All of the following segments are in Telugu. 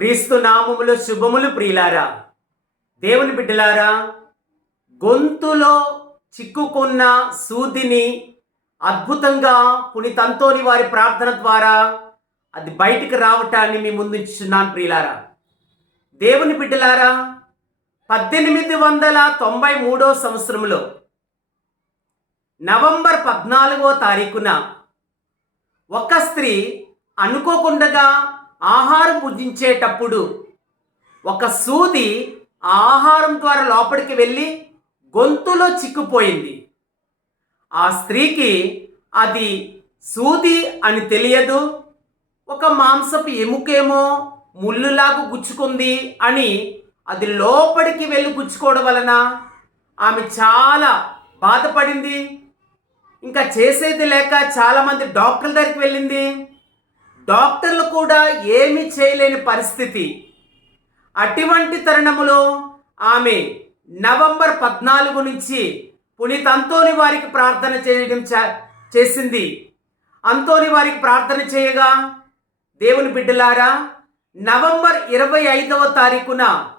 క్రీస్తు నామములో శుభములు ప్రియులారా దేవుని బిడ్డలారా గొంతులో చిక్కుకున్న సూదిని అద్భుతంగా పునితంతోని వారి ప్రార్థన ద్వారా అది బయటికి రావటాన్ని మీ ముందుంచున్నాను ప్రియులారా. దేవుని బిడ్డలారా పద్దెనిమిది వందల తొంభై మూడో సంవత్సరంలో నవంబర్ పద్నాలుగో తారీఖున ఒక స్త్రీ అనుకోకుండగా ఆహారం భుజించేటప్పుడు ఒక సూది ఆహారం ద్వారా లోపలికి వెళ్ళి గొంతులో చిక్కుపోయింది. ఆ స్త్రీకి అది సూది అని తెలియదు. ఒక మాంసపు ఎముకేమో ముళ్ళులాగా గుచ్చుకుంది అని అది లోపలికి వెళ్ళి గుచ్చుకోవడం వలన ఆమె చాలా బాధపడింది. ఇంకా చేసేది లేక చాలామంది డాక్టర్ల దగ్గరికి వెళ్ళింది. డాక్టర్ ఏమీ చేయలేని పరిస్థితి. అటువంటి తరుణములో ఆమె నవంబర్ పద్నాలుగు నుంచి పునీత్ అంతోని వారికి ప్రార్థన చేయడం చేసింది. అంతోని వారికి ప్రార్థన చేయగా దేవుని బిడ్డలారా నవంబర్ ఇరవై ఐదవ తారీఖున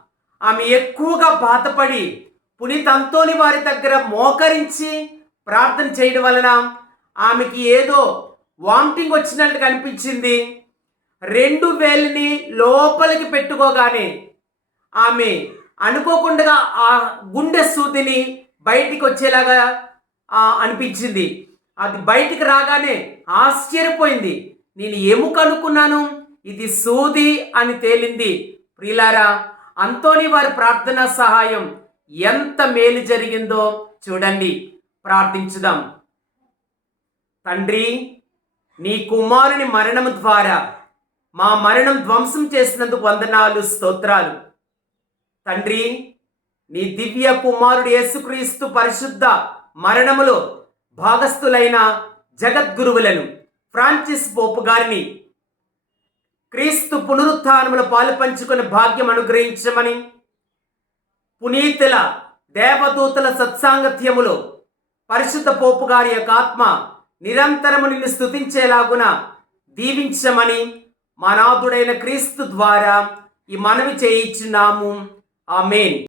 ఆమె ఎక్కువగా బాధపడి పునీత్ అంతోని వారి దగ్గర మోకరించి ప్రార్థన చేయడం వలన ఆమెకి ఏదో వామిటింగ్ వచ్చినట్టు కనిపించింది. రెండు వేలిని లోపలికి పెట్టుకోగానే ఆమె అనుకోకుండా ఆ గుండె సూదిని బయటికి వచ్చేలాగా అనిపించింది. అది బయటికి రాగానే ఆశ్చర్యపోయింది. నేను ఎముక అనుకున్నాను. ఇది సూది అని తేలింది. ప్రియులారా అంతోని వారి ప్రార్థన సహాయం ఎంత మేలు జరిగిందో చూడండి. ప్రార్థించుదాం. తండ్రి నీ కుమారుని మరణం ద్వారా మా మరణం ధ్వంసం చేసినందుకు వందనాలు స్తోత్రాలు. తండ్రి నీ దివ్య కుమారుడు యేసుక్రీస్తు పరిశుద్ధ మరణములో భాగస్థులైన జగద్గురువులను ఫ్రాన్సిస్ పోపు గారిని క్రీస్తు పునరుత్థానములో పాలు పంచుకునే భాగ్యం అనుగ్రహించమని పునీతుల దేవదూతల సత్సాంగత్యములో పరిశుద్ధ పోపు గారి యొక్క ఆత్మ నిరంతరము నిన్ను స్తుతించేలాగున దీవించమని మా క్రీస్తు ద్వారా ఈ మనవి చేయించున్నాము ఆమెన్